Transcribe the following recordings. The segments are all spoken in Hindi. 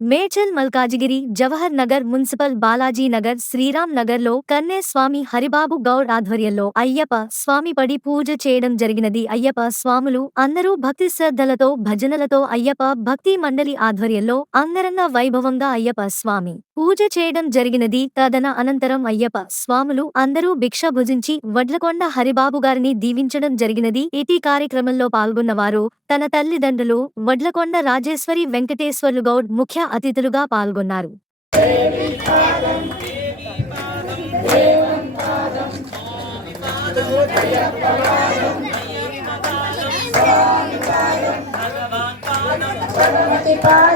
మేడ్చల్ మల్కాజిగిరి జవహర్ నగర్ మున్సిపల్ బాలాజీ నగర్ శ్రీరామ్ నగర్లో కన్నె స్వామి హరిబాబు గౌడ్ ఆధ్వర్యంలో అయ్యప్ప స్వామి పడి పూజ చేయడం జరిగినది. అయ్యప్ప స్వాములు అందరూ భక్తి శ్రద్ధలతో భజనలతో అయ్యప్ప భక్తి మండలి ఆధ్వర్యంలో అంగరంగ వైభవంగా అయ్యప్ప స్వామి పూజ చేయడం జరిగినది తదన అనంతరం అయ్యప్ప స్వాములు అందరూ భిక్ష భుజించి వడ్లకొండ హరిబాబు గారిని దీవించడం జరిగినది ఇటీ కార్యక్రమంలో పాల్గొన్నవారు తన తల్లిదండ్రులు వడ్లకొండ రాజేశ్వరి వెంకటేశ్వర్లు గౌడ్ ముఖ్య అతిథులుగా పాల్గొన్నారు ప్రతిపాదం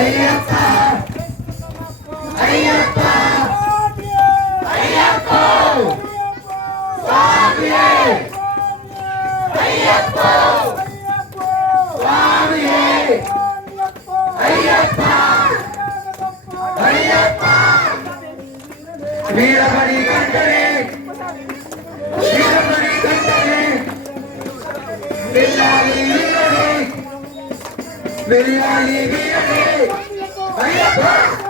Yeah. Biryani, biryani, biryani, biryani, biryani, biryani, biryani, biryani, biryani,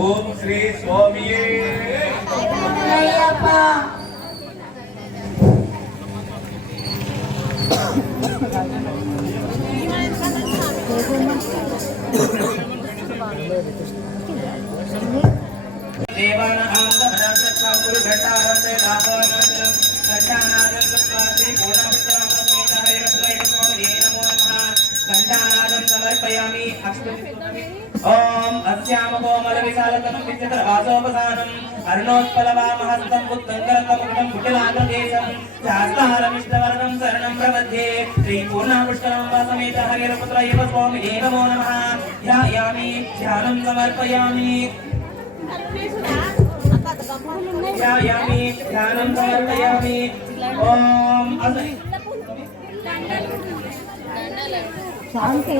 ఓం శ్రీ స్వామియే దేవాన ఆనంద భద్రాక్ష గురు ఘట్టారంభే నాభానంద ఘట్టాన समर्पयामि ॐ अस्याम कोमलविशालतमं विचित्र वासोपसानं अरुणोत्पलवामहस्तं उत्तङ्करतमुखं कुटिलाग्रदेशं शास्त्रहारमिष्टवर्णं शरणं प्रबध्ये श्रीपूर्णापुष्करं वा समेत हरिरपुत्रैव स्वामिने नमो नमः। ध्यायामि ध्यानं समर्पयामि। ध्यायामि ध्यानं समर्पयामि। ॐ சாப்பிட்டு